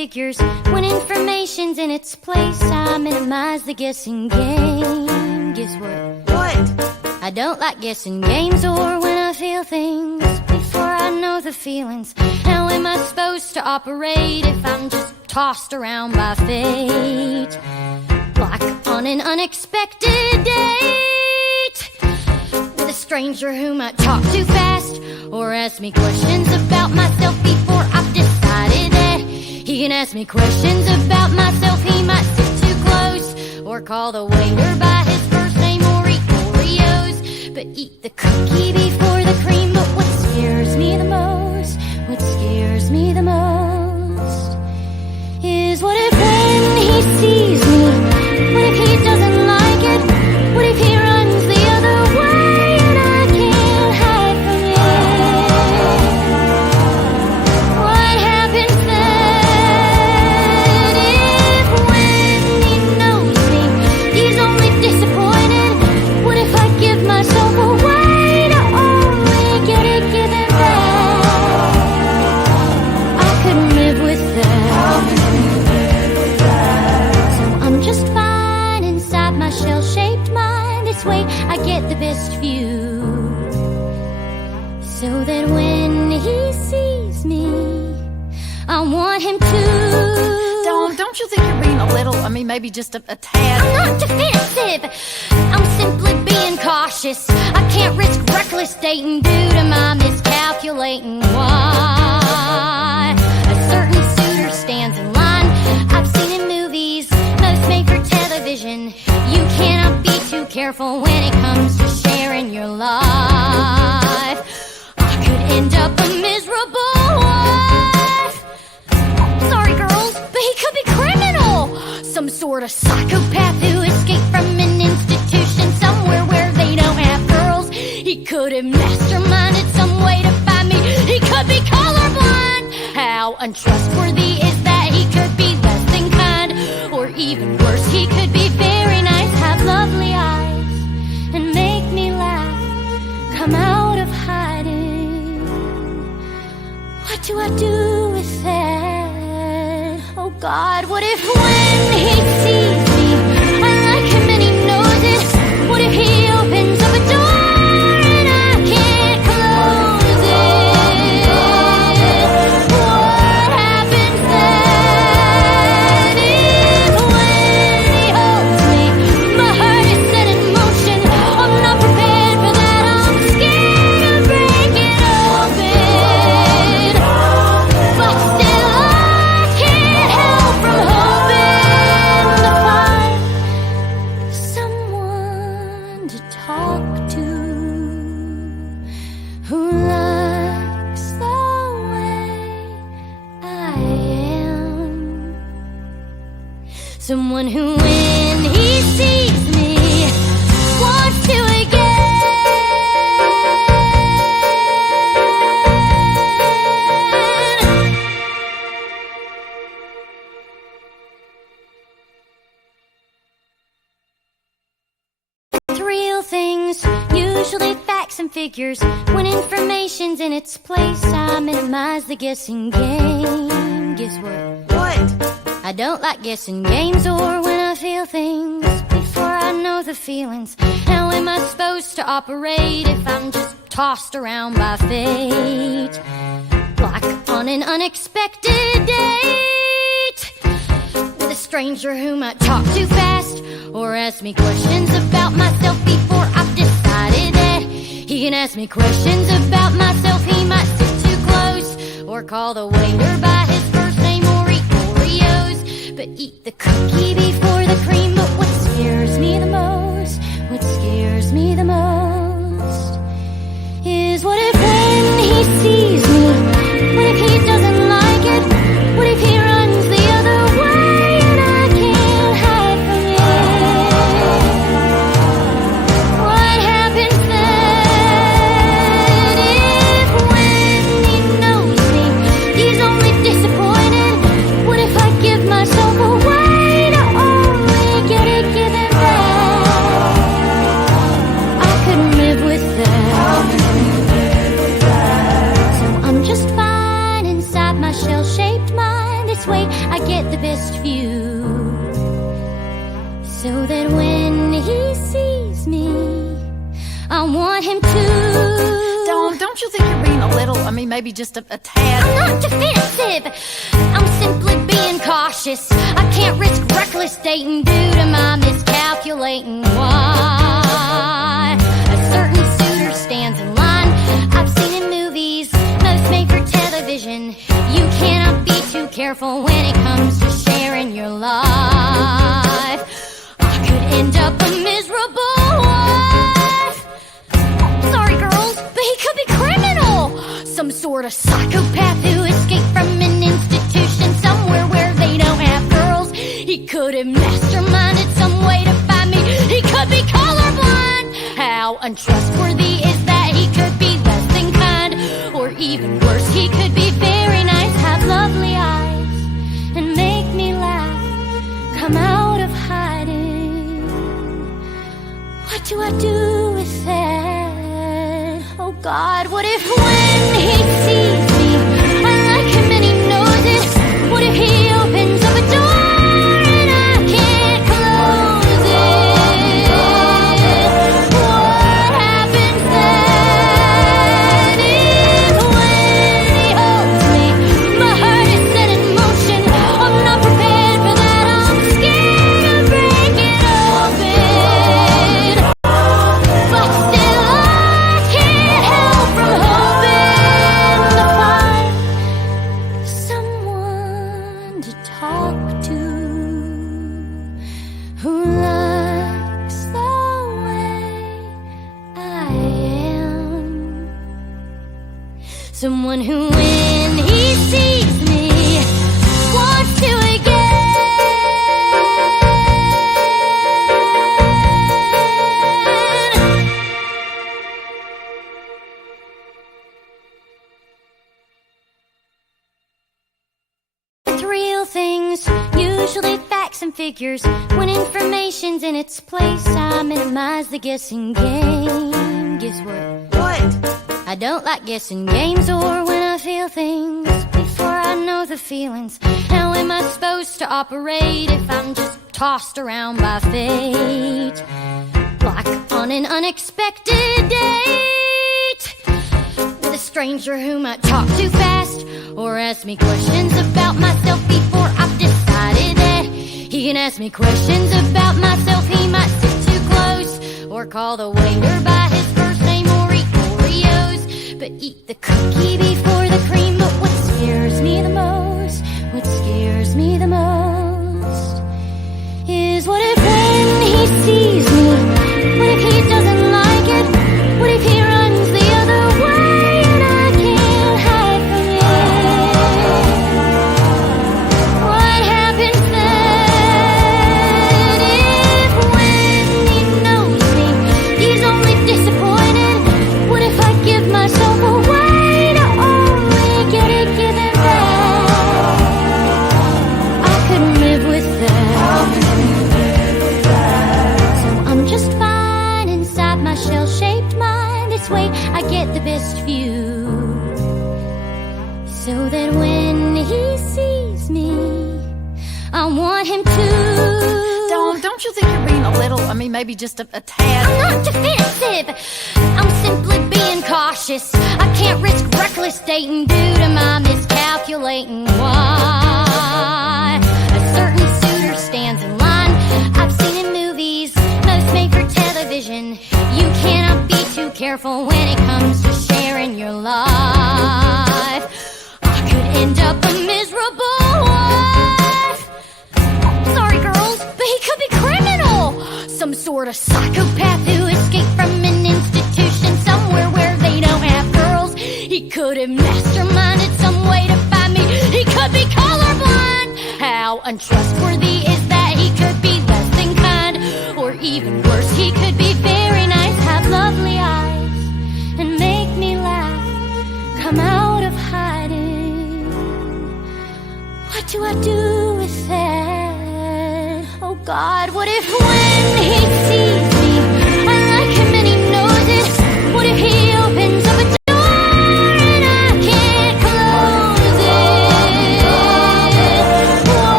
figures. When information's in its place, I minimize the guessing game. Guess what? What? I don't like guessing games or when I feel things before I know the feelings. How am I supposed to operate if I'm just tossed around by fate? Like on an unexpected date with a stranger who might talk too fast or ask me questions about myself before I've decided that he can ask me questions about myself. He might sit too close or call the waiter by his first name or eat Oreos, but eat the cookie before the cream. But what scares me the most, what scares me the most is what if when he sees me, what if he doesn't like it, what if he runs the other way and I can't hide from it? What happens then if when he knows me, he's only disappointed? What if I give myself away to only get it given back? I couldn't live with that. So I'm just fine inside my shell-shaped mind. This way I get the best view, so that when he sees me, I want him to. Don't you think you're being a little, maybe just a tad? I'm not defensive, I'm simply being cautious. I can't risk reckless dating due to my miscalculating. Why a certain suitor stands in line, I've seen in movies, most made for television. You cannot be too careful when it comes to sharing your life. I could end up a miserable wife. Sorry girls, but he could be criminal, some sort of psychopath who escaped from an institution somewhere where they don't have girls. He could have masterminded some way to find me. He could be colorblind. How untrustworthy is that? He could be less than kind, or even worse, he could be very nice, have lovely eyes, and make me laugh, come out of hiding. What do I do with that? Oh God, what if when he sees me, I like him and he knows it? What if he opens up a door and I can't close it? What happens then if when he holds me, my heart is set in motion? I'm not prepared for that, I'm scared to break it open, but still I can't help from hoping to find someone to talk to who likes the way I am. Someone who, when he sees me, wants to again. 'Real things, usually facts and figures. When information's in its place, I minimize the guessing game. Guess what? What? I don't like guessing games or when I feel things before I know the feelings. How am I supposed to operate if I'm just tossed around by fate? Like on an unexpected date with a stranger who might talk too fast or ask me questions about myself before I've decided that he can ask me questions about myself. He might sit too close or call the waiter by his first name or eat Oreos, but eat the cookie before the cream. But what scares me the most, what scares me the most is what if when he sees me, what if he doesn't like it, what if he runs the other way and I can't hide from it? What happens then if when he knows me, he's only disappointed? What if I give myself away to only get it given back? I couldn't live with that. So I'm just fine inside my shell-shaped mind. This way I get the best view, so that when he sees me, I want him to. Don't you think you're being a little, maybe just a tad? I'm not defensive, I'm simply being cautious. I can't risk reckless dating due to my miscalculating. Why a certain suitor stands in line, I've seen in movies, most made for television. You cannot be too careful when it comes to sharing your life. I could end up a miserable wife. Sorry girls, but he could be criminal, some sort of psychopath who escaped from an institution somewhere where they don't have girls. He could have masterminded some way to find me. He could be colorblind. How untrustworthy is that? He could be less than kind, or even worse, he could be very nice, have lovely eyes, and make me laugh, come out of hiding. What do I do with that? Oh God, what if when he sees me, I like him and he knows it? What if he opens up a door and I can't close it? What happens then? If when he holds me, my heart is set in motion. I'm not prepared for that, I'm scared of breaking open. But still I can't help from hoping to find someone to talk to who likes the way I am. Someone who, when he sees me, wants to again. 'Real things, usually facts and figures. When information's in its place, I minimize the guessing game. Guess what? What? I don't like guessing games, or when I feel things before I know the feelings. How am I supposed to operate if I'm just tossed around by fate? Like on an unexpected date with a stranger who might talk too fast, or ask me questions about myself before I've decided that he can ask me questions about myself. He might sit too close, or call the waiter by his first name, or eat Oreos, but eat the cookie before the cream. But what scares me the most, what scares me the most, is what if when he sees me, what if he doesn't like it? What if he runs the other way and I can't hide from it? What happens then? If when he knows me, he's only disappointed? What if I give myself away to only get it given back? I couldn't live with that. So I'm just fine inside my shell-shaped mind. This way I get the best view, so that when he sees me, I want him to. Don't you think you're being a little, maybe just a tad? I'm not defensive, I'm simply being cautious. I can't risk reckless dating due to my miscalculating. Why a certain suitor stands in line, I've seen in movies, most made for television. You cannot be too careful when it comes to sharing your life. I could end up a miserable wife. Sorry girls, but he could be criminal, some sort of psychopath who escaped from an institution somewhere where they don't have girls. He could have masterminded some way to find me. He could be colorblind. How untrustworthy is that? He could be less than kind, or even worse, he could be very nice, have lovely eyes, and make me laugh, come out of hiding. What do I do with that? Oh God, what if when he sees me, I like him and he knows it? What if he opens up a door and I can't close it?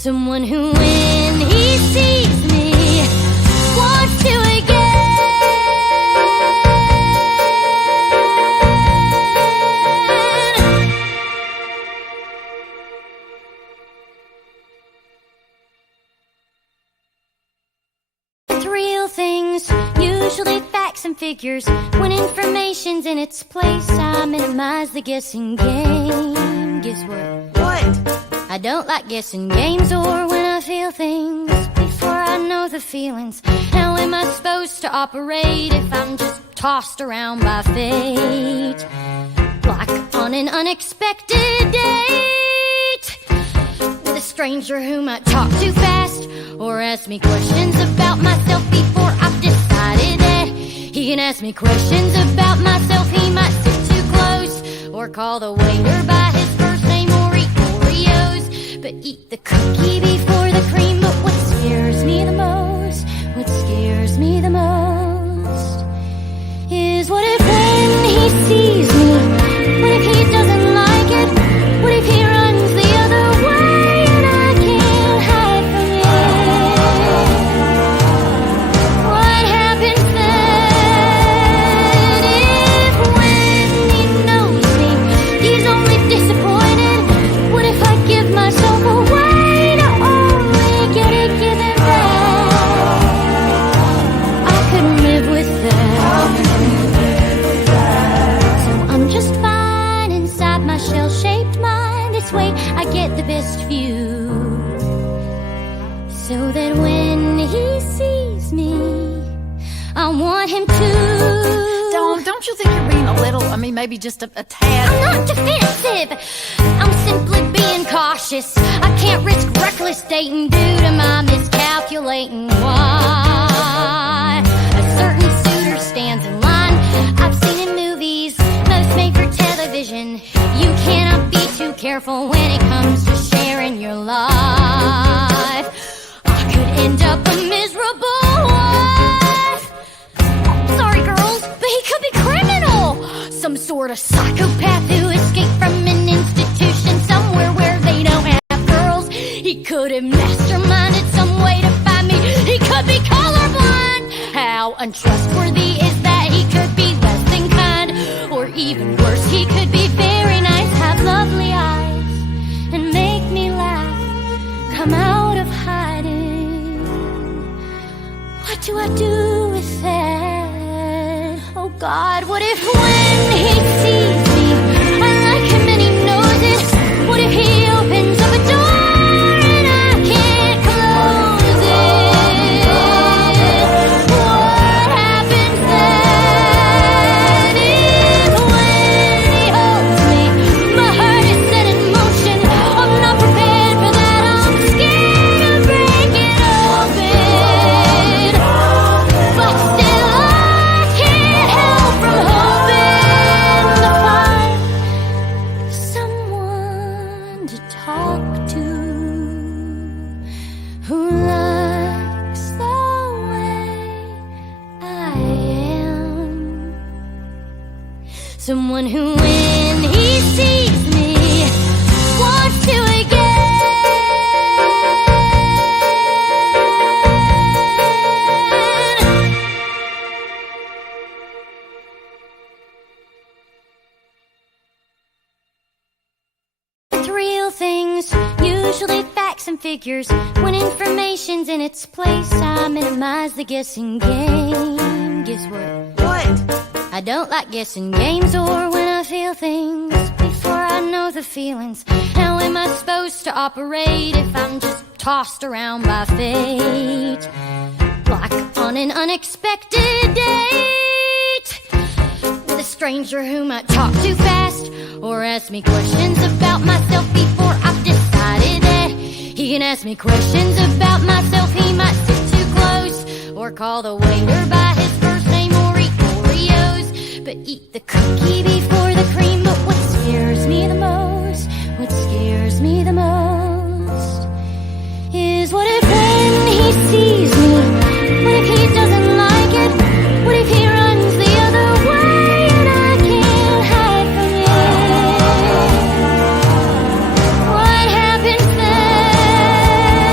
Someone who, when he sees me, wants to again. 'Cause real things, usually facts and figures. When information's in its place, I minimize the guessing game. Guess what? What? I don't like guessing games or when I feel things before I know the feelings. How am I supposed to operate if I'm just tossed around by fate? Like on an unexpected date with a stranger who might talk too fast or ask me questions about myself before I've decided that he can ask me questions about myself. He might sit too close or call the waiter by his first name or eat Oreos, but eat the cookie before the cream. But what scares me the most, what scares me the most is what if when he sees me, what if he doesn't like it, what if he runs the other way and I can't hide from it? What happens then if when he knows me, he's only disappointed? What if I give myself away to only get it given back? I couldn't live with that. So I'm just fine inside my shell-shaped mind. This way I get the best view, so that when he sees me, I want him to. Don't you think you're being a little, maybe just a tad? I'm not defensive, I'm simply being cautious. I can't risk reckless dating due to my miscalculating. Why a certain suitor stands in line, I've seen in movies, most made for television. You cannot be too careful when it comes to sharing your life. I could end up a miserable wife. Sorry girls, but he could be criminal, some sort of psychopath who escaped from an institution somewhere where they don't have girls. He could have masterminded some way to find me. He could be colorblind. How untrustworthy is that? He could be less than kind, or even worse, he could be very nice, have lovely eyes, and make me laugh, come out of hiding. What do I do with that? Oh God, what if when he sees me, I like him and he knows it? What if he opens up a door and I can't close it? What happens then if when he holds me, my heart is set in motion? I'm not prepared for that, I'm scared to break it open, but still I can't help from hoping to find someone to talk to who likes the way I am. Someone who, when he sees me, wants to again. 'Cause real things, usually facts and figures. When information's in its place, I minimize the guessing game. Guess what? What? I don't like guessing games or when I feel things before I know the feelings. How am I supposed to operate if I'm just tossed around by fate? Like on an unexpected date with a stranger who might talk too fast or ask me questions about myself before I've decided that he can ask me questions about myself. He might sit too close or call the waiter by his first name or eat Oreos, but eat the cookie before the cream. But what scares me the most, what scares me the most is what if when he sees me, what if he doesn't like it, what if he runs the other way and I can't hide from it? What happens then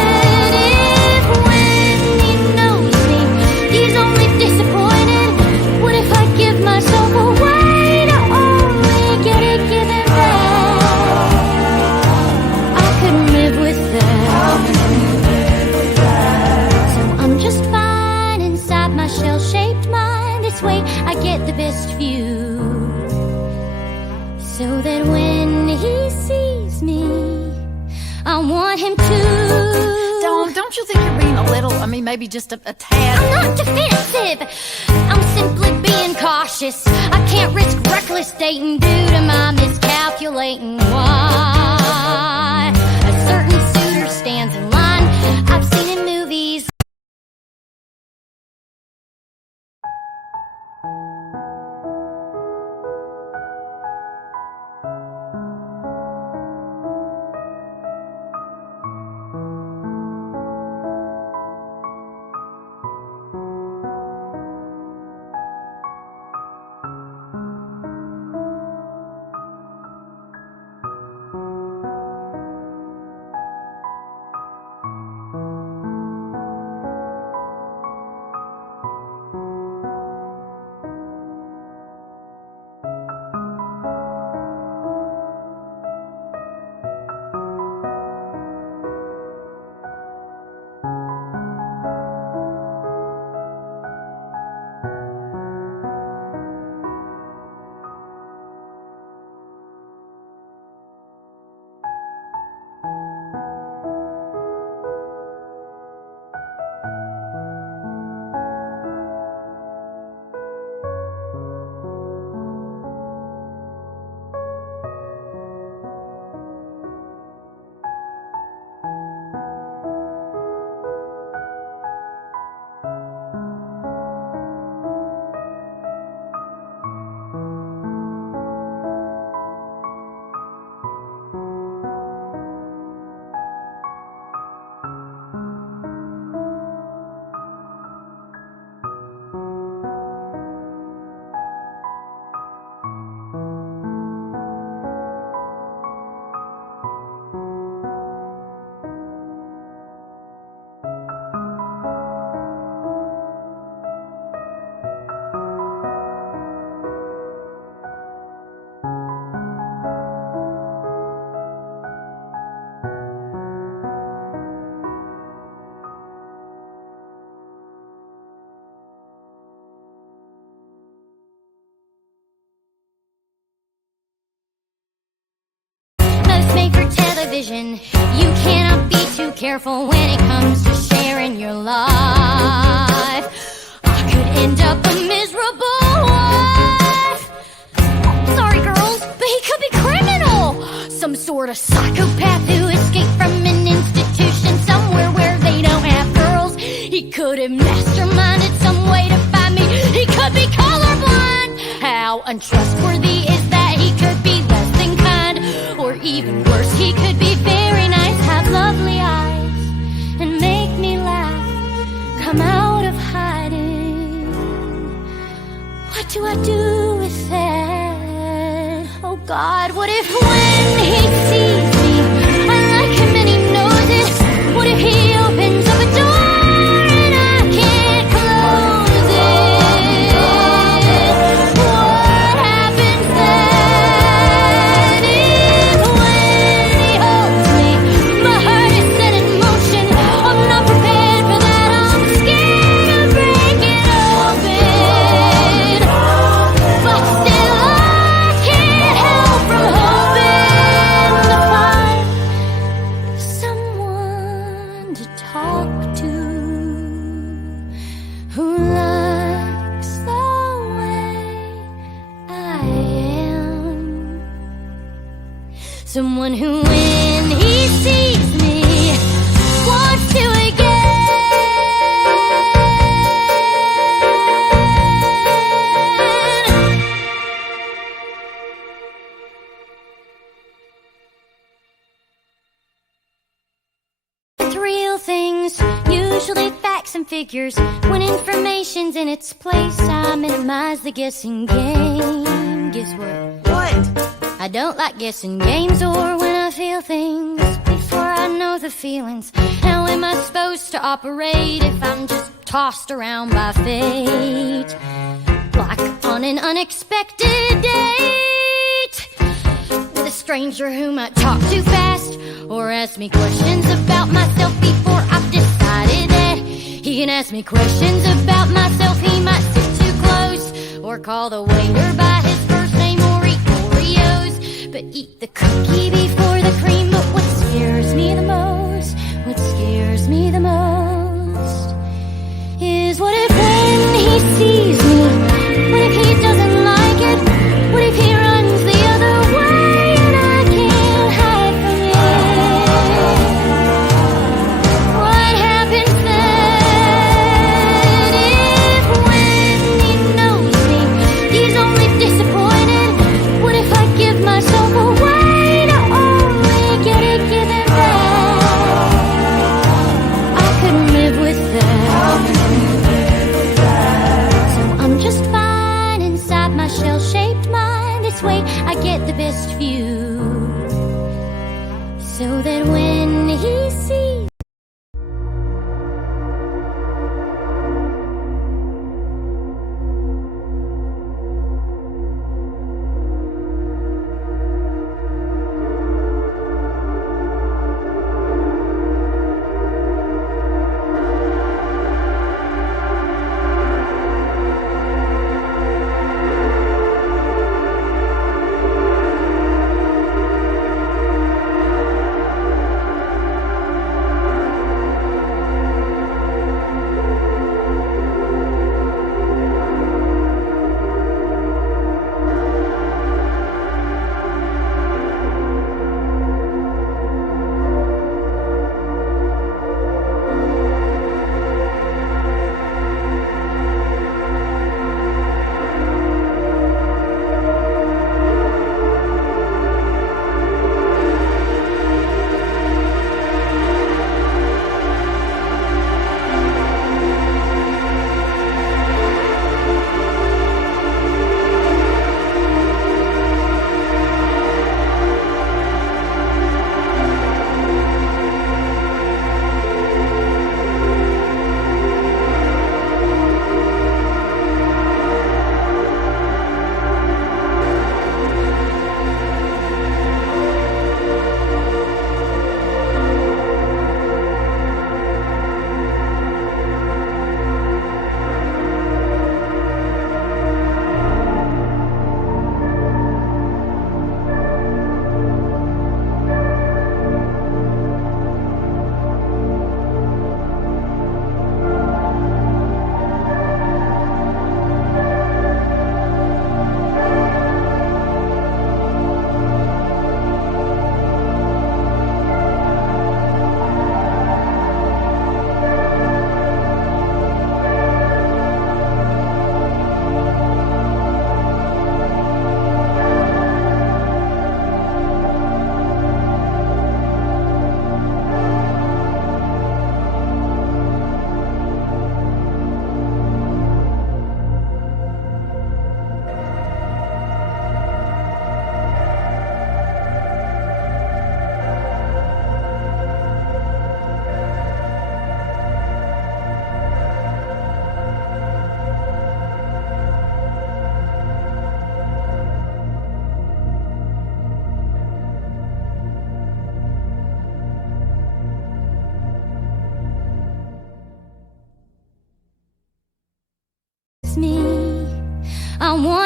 so that when he sees me, I want him to. Don't you think you're being a little, maybe just a tad? I'm not defensive, I'm simply being cautious. I can't risk reckless dating due to my miscalculating. Why a certain suitor stands in line I've seen in movies. Made for television. You cannot be too careful when it comes to sharing your life. I could end up a miserable wife. Sorry, girls, but he could be criminal. Some sort of psychopath who escaped from an institution somewhere where they don't have girls. He could have masterminded some way to find me. He could be colorblind. How untrustworthy is that? He could be less than kind, or even worse, he could be very nice, have lovely eyes, and make me laugh, come out of hiding. What do I do with that? Oh God, what if when he sees me, I like him and he knows it? What if he opens up a door and I can't close it? What happens then? If when he holds me, my heart is set in motion. I'm not prepared for that. I'm scared to break it open. But still I can't help from hoping to find someone to talk to who likes the way I am. Someone who, when he sees me, wants to again. 'Real things, usually facts and figures. When information's in its place, I minimize the guessing game. Guess what? What? I don't like guessing games, or when I feel things before I know the feelings. How am I supposed to operate if I'm just tossed around by fate? Like on an unexpected date with a stranger who might talk too fast, or ask me questions about myself before I've decided that he can ask me questions about myself. He might sit too close, or call the waiter by his first name, or eat Oreos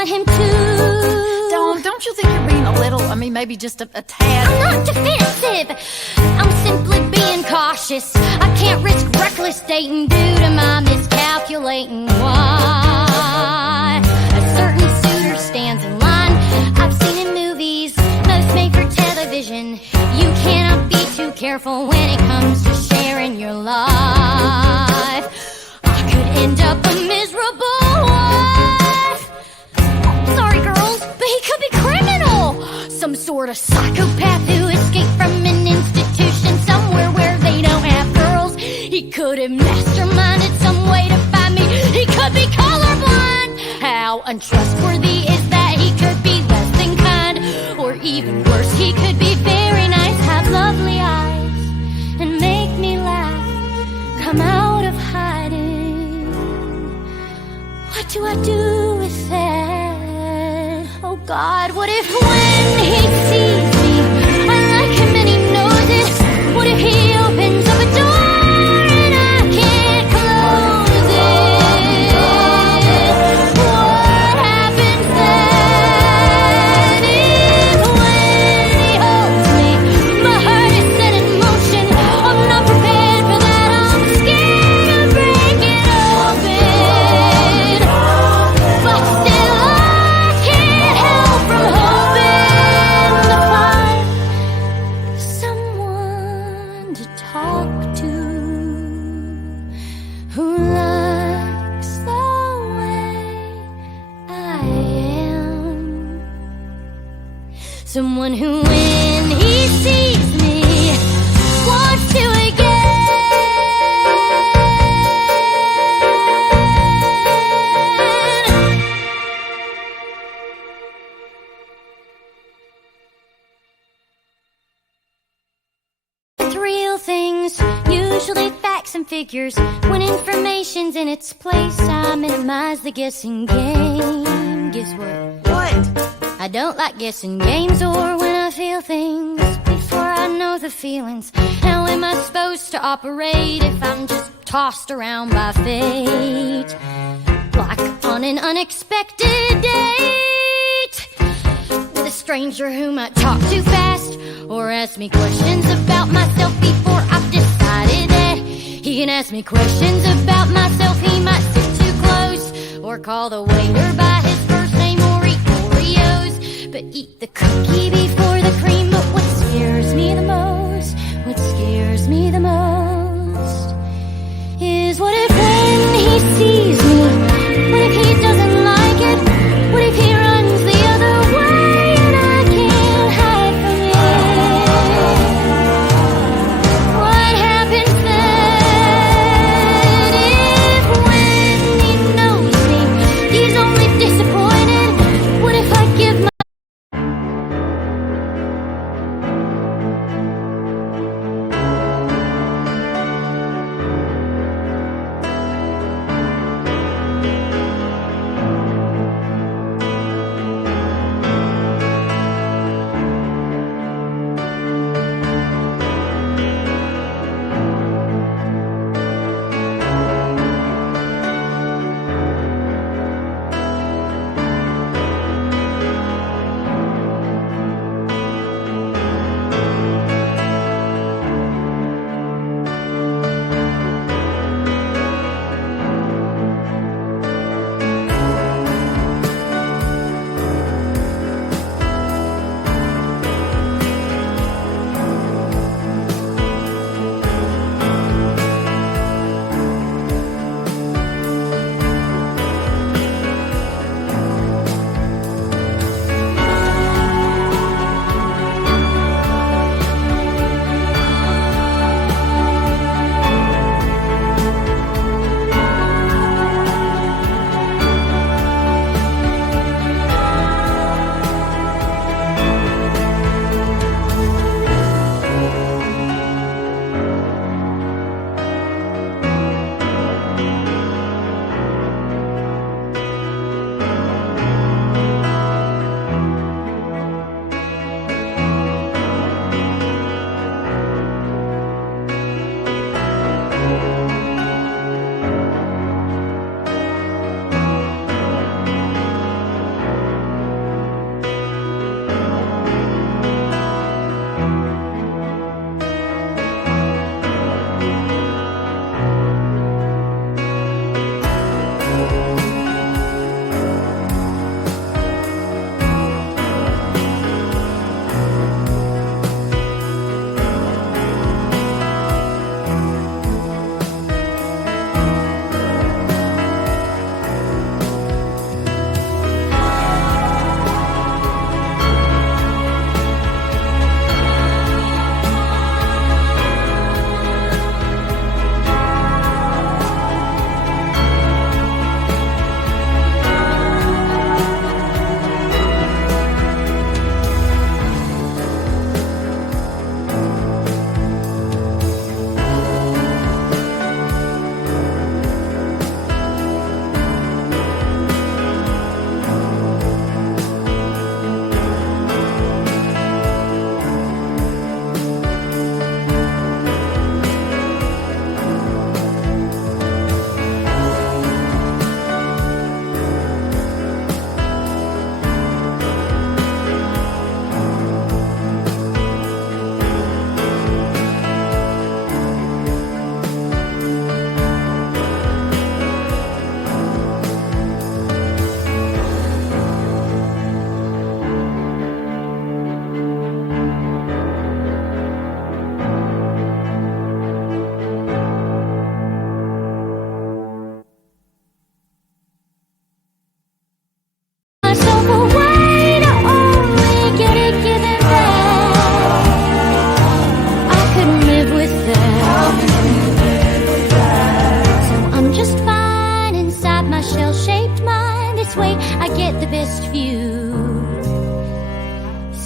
want him to. Don't you think you're being a little, maybe just a tad? I'm not defensive, I'm simply being cautious. I can't risk reckless dating due to my miscalculating. Why a certain suitor stands in line, I've seen in movies, most made for television. You cannot be too careful when it comes to sharing your life. I could end up a miserable wife. Sorry girls, but he could be criminal, some sort of psychopath who escaped from an institution somewhere where they don't have girls. He could have masterminded some way to find me. He could be colorblind. How untrustworthy is that? He could be less than kind, or even worse, he could be very nice, have lovely eyes, and make me laugh, come out of hiding. What do I do with that? Oh God, what if when he sees me, I like him and he knows it? What if he opens up a door and I can't close it? What happens then? If when he holds me, my heart is set in motion. I'm not prepared for that, I'm scared of breaking open. But still I can't help from hoping to find someone to talk to who likes the way I am. Someone who, when he sees me, wants to again. 'Real things, usually facts and figures. When information's in its place, I minimize the guessing game. Guess what? What? I don't like guessing games or when I feel things before I know the feelings. How am I supposed to operate if I'm just tossed around by fate? Like on an unexpected date with a stranger who might talk too fast or ask me questions about myself before I've decided that he can ask me questions about myself. He might sit too close or call the waiter by his first name or eat Oreos, but eat the cookie before the cream. But what scares me the most, what scares me the most is what if when he sees me, what if he doesn't like it, what if he runs the other way and I can't hide from it? What happens then if when he knows me, he's only disappointed? What if I give my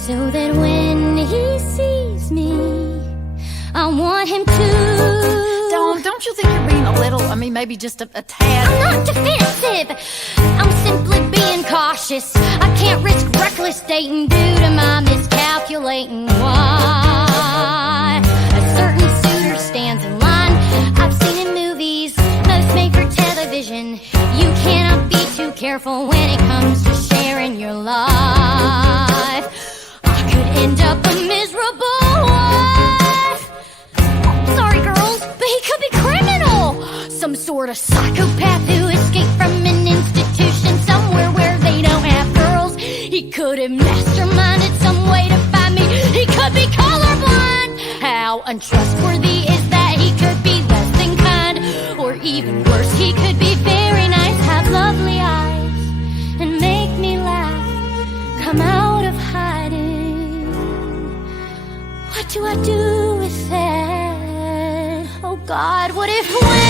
so that when he sees me, I want him to. Don't you think you're being a little, maybe just a tad? I'm not defensive, I'm simply being cautious. I can't risk reckless dating due to my miscalculating. Why a certain suitor stands in line, I've seen in movies, most made for television. You cannot be too careful when it comes to sharing your life. I could end up a miserable wife. Sorry girls, but he could be criminal, some sort of psychopath who escaped from an institution somewhere where they don't have girls. He could have masterminded some way to find me. He could be colorblind. How untrustworthy is that? He could be less than kind, or even worse, he could be very nice, have lovely eyes, and make me laugh, come out of hiding. What do I do with that? Oh God, what if